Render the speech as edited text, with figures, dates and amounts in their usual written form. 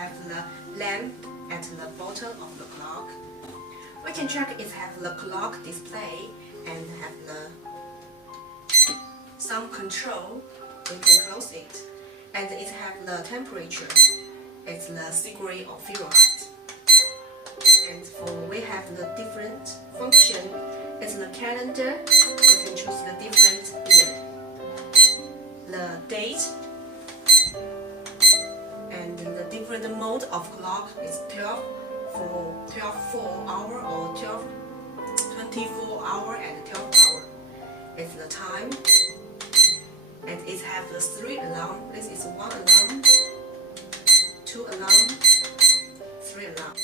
have the lamp at the bottom of the clock. We can check it have the clock display and have the some control. We can close it, and it have the temperature. It's the degree of Fahrenheit. And we have the different function. It's the calendar. We can choose the different year, the date, and the different mode of clock is 12 4 hour or 24 hour and 12 hour. It's the time, and it have the 3 alarm. This is 1 alarm, 2 alarm, 3 alarm.